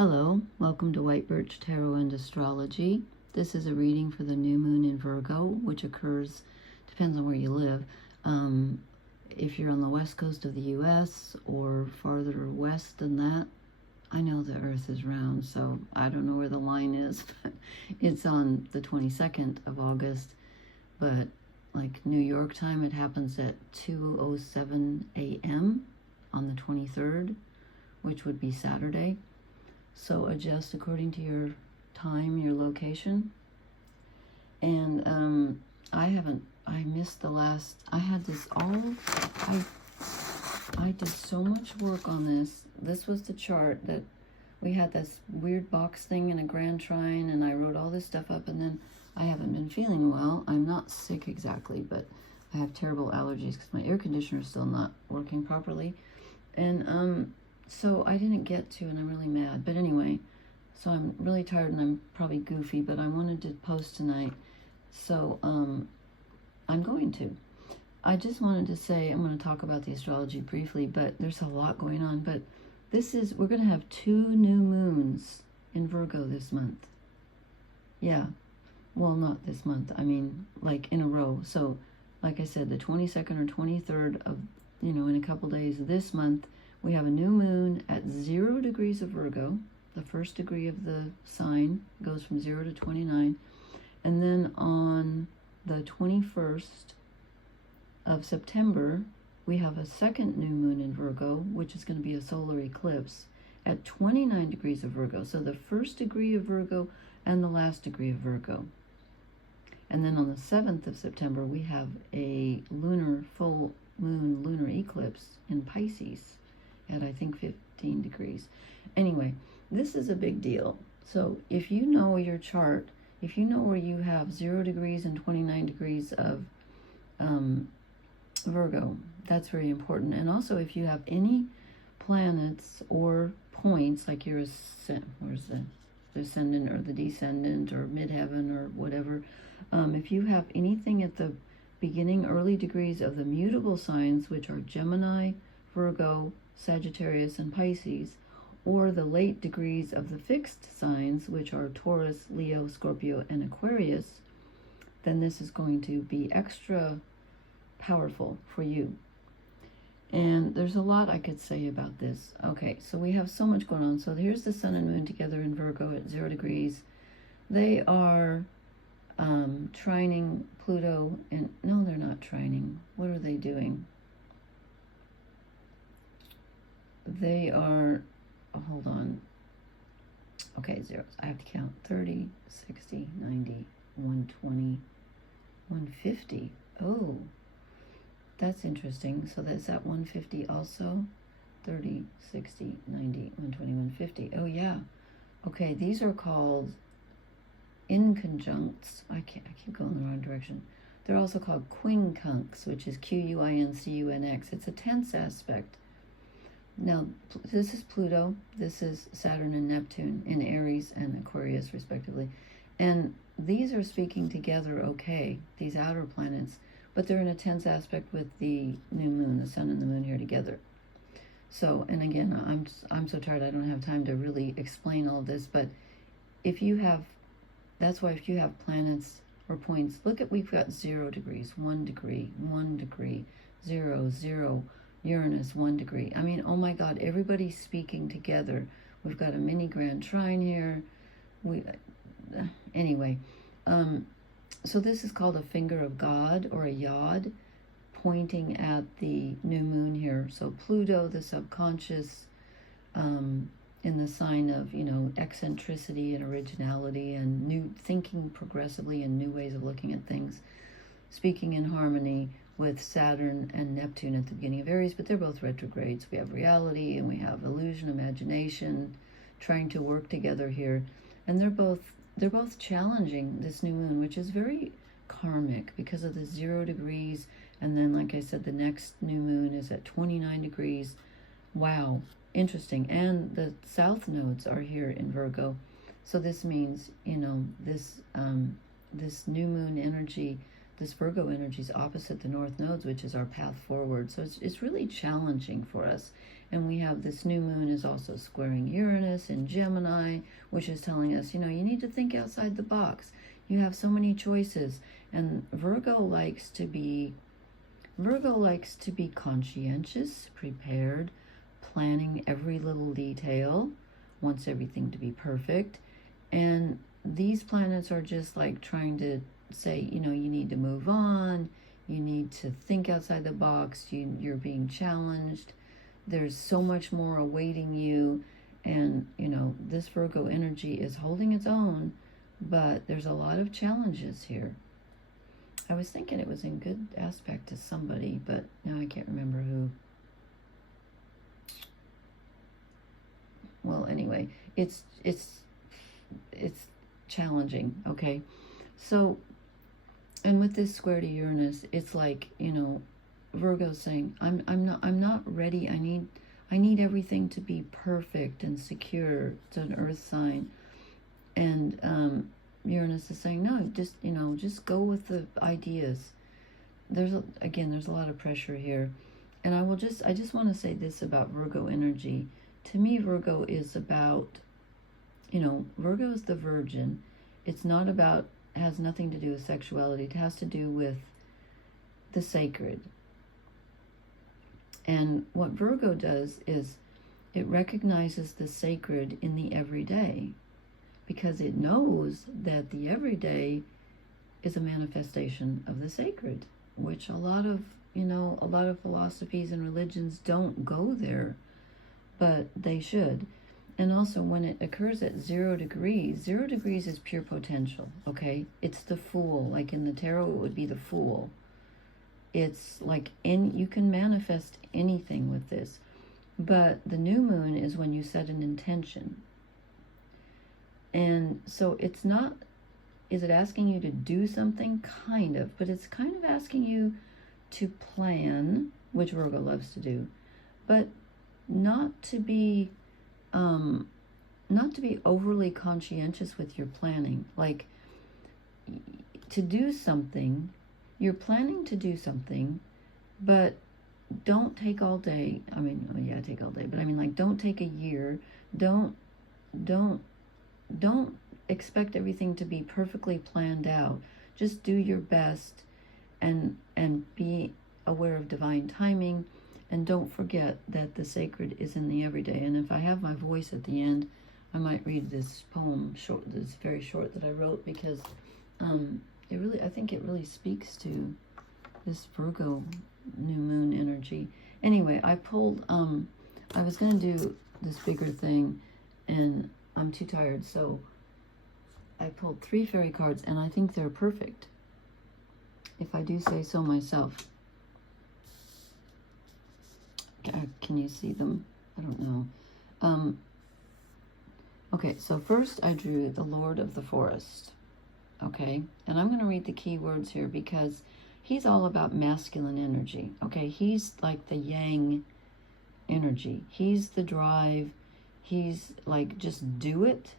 Hello, welcome to White Birch Tarot and Astrology. This is a reading for the new moon in Virgo, which occurs, depends on where you live. If you're on the west coast of the US or farther west than that, I know the earth is round, so I don't know where the line is, but it's on the 22nd of August. But like New York time, it happens at 2:07 a.m. on the 23rd, which would be Saturday. So adjust according to your time, your location. And I missed the last, I did so much work on this. This was the chart that we had, this weird box thing and a grand trine, and I wrote all this stuff up, and then I haven't been feeling well. I'm not sick exactly, but I have terrible allergies because my air conditioner is still not working properly. And so I didn't get to, and I'm really mad. But anyway, so I'm really tired and I'm probably goofy, but I wanted to post tonight. So I'm going to. I just wanted to say, I'm going to talk about the astrology briefly, but there's a lot going on. But we're going to have 2 new moons in Virgo this month. Yeah. Well, not this month. I mean, like in a row. So, like I said, the 22nd or 23rd of, in a couple days this month, we have a new moon at 0 degrees of Virgo. The first degree of the sign goes from 0 to 29. And then on the 21st of September, we have a second new moon in Virgo, which is going to be a solar eclipse at 29 degrees of Virgo. So the first degree of Virgo and the last degree of Virgo. And then on the 7th of September, we have a full moon lunar eclipse in Pisces at, I think, 15 degrees. Anyway, this is a big deal. So if you know your chart, if you know where you have 0 degrees and 29 degrees of Virgo, that's very important. And also if you have any planets or points, like your where's the ascendant or the descendant or midheaven or whatever, if you have anything at the beginning, early degrees of the mutable signs, which are Gemini, Virgo, Sagittarius, and Pisces, or the late degrees of the fixed signs, which are Taurus, Leo, Scorpio, and Aquarius, then this is going to be extra powerful for you. And there's a lot I could say about this. Okay, so we have so much going on. So here's the sun and moon together in Virgo at 0 degrees. They are trining Pluto, and no, they're not trining. What are they doing? They are, hold on. Okay, zeros. I have to count 30, 60, 90, 120, 150. Oh, that's interesting. So that's at 150 also. 30, 60, 90, 120, 150. Oh, yeah. Okay, these are called inconjuncts. I keep going the wrong direction. They're also called quincunx, which is Q-U-I-N-C-U-N-X. It's a tense aspect. Now, this is Pluto, this is Saturn and Neptune in Aries and Aquarius, respectively. And these are speaking together okay, these outer planets, but they're in a tense aspect with the new moon, the sun and the moon here together. So, and again, I'm so tired I don't have time to really explain all of this, but if you have, that's why if you have planets or points, look at, we've got 0 degrees, 1 degree, 1 degree, 0, 0, Uranus, 1 degree. I mean, oh my God, everybody's speaking together. We've got a mini grand trine here. Anyway, so this is called a finger of God or a yod, pointing at the new moon here. So Pluto, the subconscious, in the sign of, eccentricity and originality and new thinking progressively and new ways of looking at things, speaking in harmony with Saturn and Neptune at the beginning of Aries, but they're both retrogrades. We have reality and we have illusion, imagination, trying to work together here. And they're both challenging this new moon, which is very karmic because of the 0 degrees. And then, like I said, the next new moon is at 29 degrees. Wow, interesting. And the south nodes are here in Virgo. So this means, this new moon energy, this Virgo energy is opposite the north nodes, which is our path forward. So it's really challenging for us. And we have this new moon is also squaring Uranus in Gemini, which is telling us, you need to think outside the box. You have so many choices. And Virgo likes to be conscientious, prepared, planning every little detail, wants everything to be perfect. And these planets are just like trying to say, you need to move on, you need to think outside the box, you're being challenged, there's so much more awaiting you. And this Virgo energy is holding its own, but there's a lot of challenges here. I was thinking it was in good aspect to somebody, but now I can't remember who. Well, anyway, it's challenging, okay? So, and with this square to Uranus, it's like, Virgo's saying, I'm not ready. I need everything to be perfect and secure. It's an earth sign. And Uranus is saying, no, just go with the ideas. There's a lot of pressure here. And I just want to say this about Virgo energy. To me, Virgo is about, Virgo is the virgin. It's not about, has nothing to do with sexuality. It has to do with the sacred. And what Virgo does is it recognizes the sacred in the everyday, because it knows that the everyday is a manifestation of the sacred, which a lot of philosophies and religions don't go there, but they should. And also, when it occurs at 0 degrees, 0 degrees is pure potential, okay? It's the Fool. Like in the tarot, it would be the Fool. It's like, you can manifest anything with this. But the new moon is when you set an intention. And so it's not, is it asking you to do something? Kind of. But it's kind of asking you to plan, which Virgo loves to do, but not to be overly conscientious with your planning. Like, to do something, you're planning to do something, but don't take all day. I mean, yeah, take all day, but I mean, like, don't take a year. Don't expect everything to be perfectly planned out. Just do your best and be aware of divine timing. And don't forget that the sacred is in the everyday. And if I have my voice at the end, I might read this poem, this very short, that I wrote, because I think it really speaks to this Virgo new moon energy. Anyway, I pulled, I was going to do this bigger thing, and I'm too tired, so I pulled 3 fairy cards, and I think they're perfect, if I do say so myself. Can you see them? I don't know. Okay, so first I drew the Lord of the Forest. Okay, and I'm going to read the key words here, because he's all about masculine energy. Okay, he's like the yang energy. He's the drive. He's like, just do it.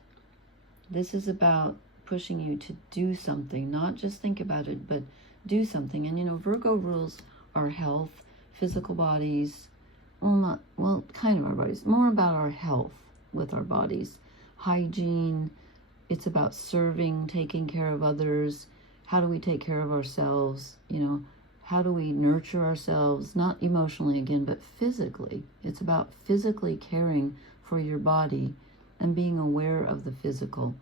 This is about pushing you to do something, not just think about it, but do something. And Virgo rules our health, physical bodies. Kind of our bodies, more about our health with our bodies, hygiene. It's about serving, taking care of others. How do we take care of ourselves? How do we nurture ourselves? Not emotionally again, but physically. It's about physically caring for your body and being aware of the physical.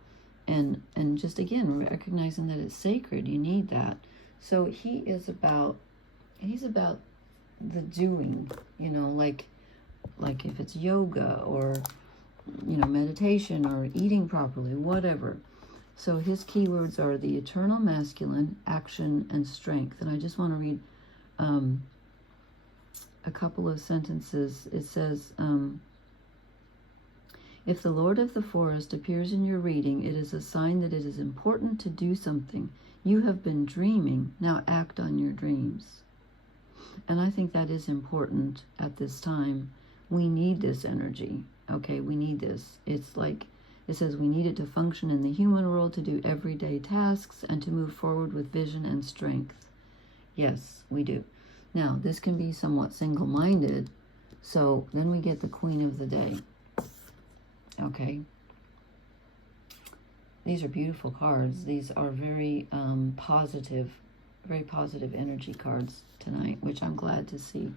And just again, recognizing that it's sacred. You need that. So he's about the doing, like if it's yoga or meditation or eating properly, whatever. So his keywords are the eternal masculine, action, and strength. And I just want to read a couple of sentences. It says, if the Lord of the Forest appears in your reading, it is a sign that it is important to do something. You have been dreaming, now act on your dreams. And I think that is important at this time. We need this energy, okay? We need this. It's like, it says we need it to function in the human world, to do everyday tasks, and to move forward with vision and strength. Yes, we do. Now, this can be somewhat single-minded, So then we get the Queen of the Day. Okay. These are beautiful cards. These are very positive energy cards tonight, which I'm glad to see.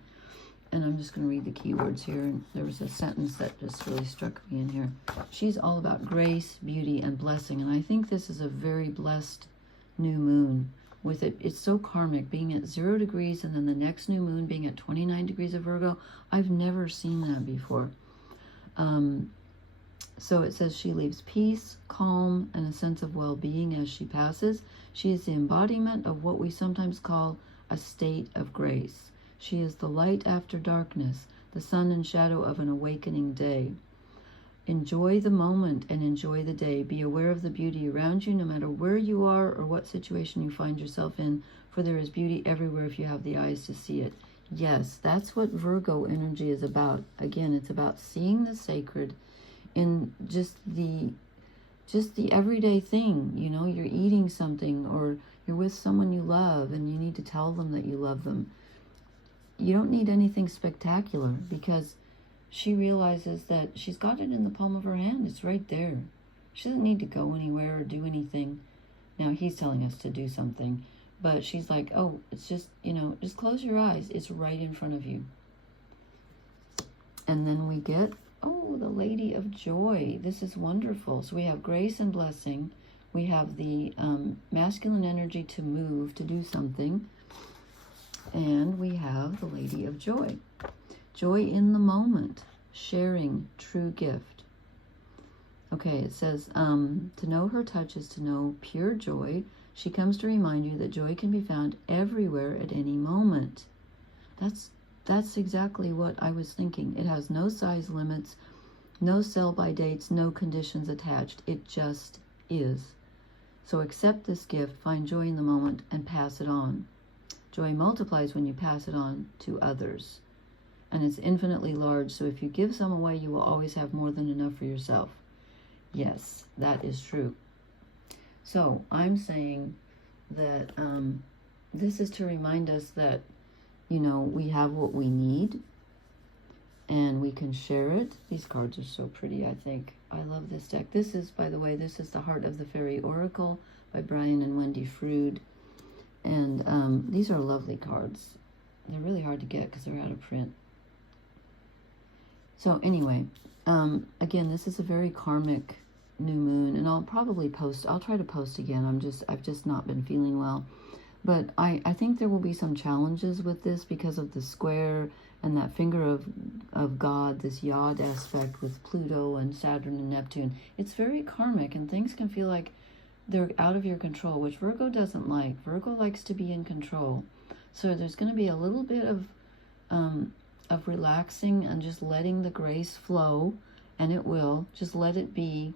And I'm just going to read the keywords here. And there was a sentence that just really struck me in here. She's all about grace, beauty, and blessing. And I think this is a very blessed new moon. With it, it's so karmic, being at 0 degrees and then the next new moon being at 29 degrees of Virgo. I've never seen that before. So it says she leaves peace, calm, and a sense of well-being as she passes. She is the embodiment of what we sometimes call a state of grace. She is the light after darkness, the sun and shadow of an awakening day. Enjoy the moment and enjoy the day. Be aware of the beauty around you, no matter where you are or what situation you find yourself in, for there is beauty everywhere if you have the eyes to see it. Yes, that's what Virgo energy is about. Again, it's about seeing the sacred in just the everyday thing. You know, you're eating something or you're with someone you love and you need to tell them that you love them. You don't need anything spectacular, because she realizes that she's got it in the palm of her hand. It's right there. She doesn't need to go anywhere or do anything. Now, he's telling us to do something, but she's like, oh, it's just, you know, just close your eyes. It's right in front of you. And then we get, oh, the Lady of Joy. This is wonderful. So we have grace and blessing. We have the masculine energy to move, to do something. And we have the Lady of Joy. Joy in the moment, sharing true gift. Okay, it says, to know her touch is to know pure joy. She comes to remind you that joy can be found everywhere at any moment. That's exactly what I was thinking. It has no size limits, no sell-by dates, no conditions attached. It just is. So accept this gift, find joy in the moment, and pass it on. Joy multiplies when you pass it on to others. And it's infinitely large, so if you give some away, you will always have more than enough for yourself. Yes, that is true. So I'm saying that this is to remind us that, you know, we have what we need and we can share it. These cards are so pretty, I think. I love this deck. This is, by the way, this is the Heart of the Fairy Oracle by Brian and Wendy Frood. And these are lovely cards. They're really hard to get because they're out of print. So anyway, again, this is a very karmic new moon, and I'll probably post. I'll try to post again. I've just not been feeling well. But I think there will be some challenges with this because of the square and that finger of God, this Yod aspect with Pluto and Saturn and Neptune. It's very karmic, and things can feel like they're out of your control, which Virgo doesn't like. Virgo likes to be in control. So there's going to be a little bit of relaxing and just letting the grace flow, and it will. Just let it be.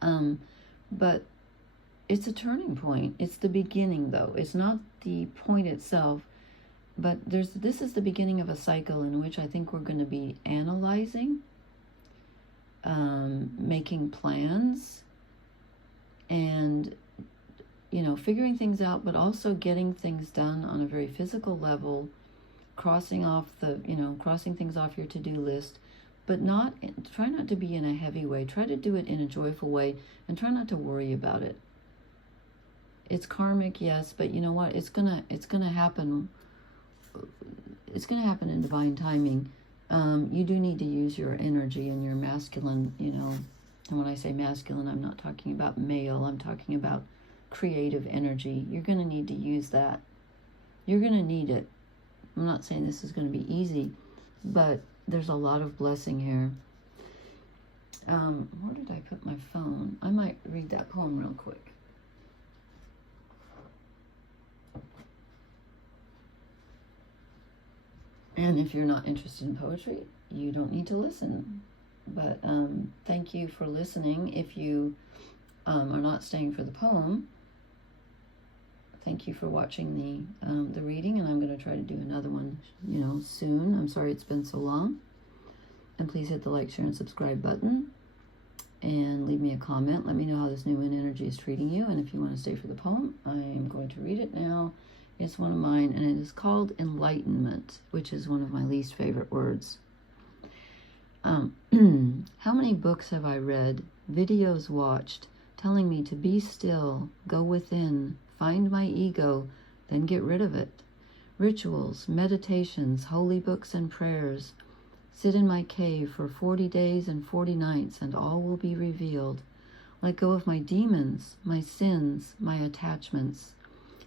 But it's a turning point. It's the beginning, though. It's not the point itself, but this is the beginning of a cycle in which I think we're going to be analyzing, making plans, and, you know, figuring things out, but also getting things done on a very physical level, crossing things off your to-do list, but try not to be in a heavy way. Try to do it in a joyful way, and try not to worry about it. It's karmic, yes, but you know what? It's gonna happen. It's gonna happen in divine timing. You do need to use your energy and your masculine, you know. And when I say masculine, I'm not talking about male. I'm talking about creative energy. You're gonna need to use that. You're gonna need it. I'm not saying this is gonna be easy, but there's a lot of blessing here. Where did I put my phone? I might read that poem real quick. And if you're not interested in poetry, you don't need to listen. But thank you for listening. If you are not staying for the poem, thank you for watching the reading, and I'm going to try to do another one, you know, soon. I'm sorry it's been so long. And please hit the like, share, and subscribe button. And leave me a comment. Let me know how this new moon energy is treating you. And if you want to stay for the poem, I am going to read it now. It's one of mine, and it is called enlightenment, which is one of my least favorite words. How many books have I read, videos watched, telling me to be still, go within, find my ego, then get rid of it? Rituals, meditations, holy books and prayers. Sit in my cave for 40 days and 40 nights, and all will be revealed. Let go of my demons, my sins, my attachments.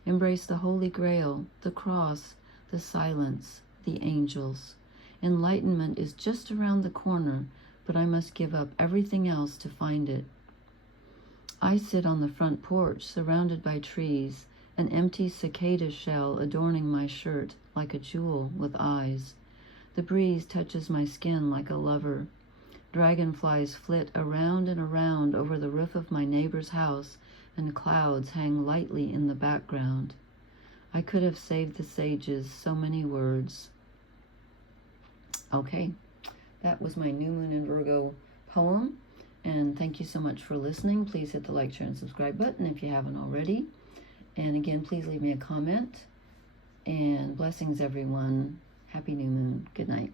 Embrace the Holy Grail, the cross, the silence, the angels. Enlightenment is just around the corner, but I must give up everything else to find it. I sit on the front porch, surrounded by trees, an empty cicada shell adorning my shirt like a jewel with eyes. The breeze touches my skin like a lover. Dragonflies flit around and around over the roof of my neighbor's house, and clouds hang lightly in the background. I could have saved the sages so many words. Okay, that was my New Moon in Virgo poem, and thank you so much for listening. Please hit the like, share, and subscribe button if you haven't already. And again, please leave me a comment. And blessings, everyone. Happy New Moon. Good night.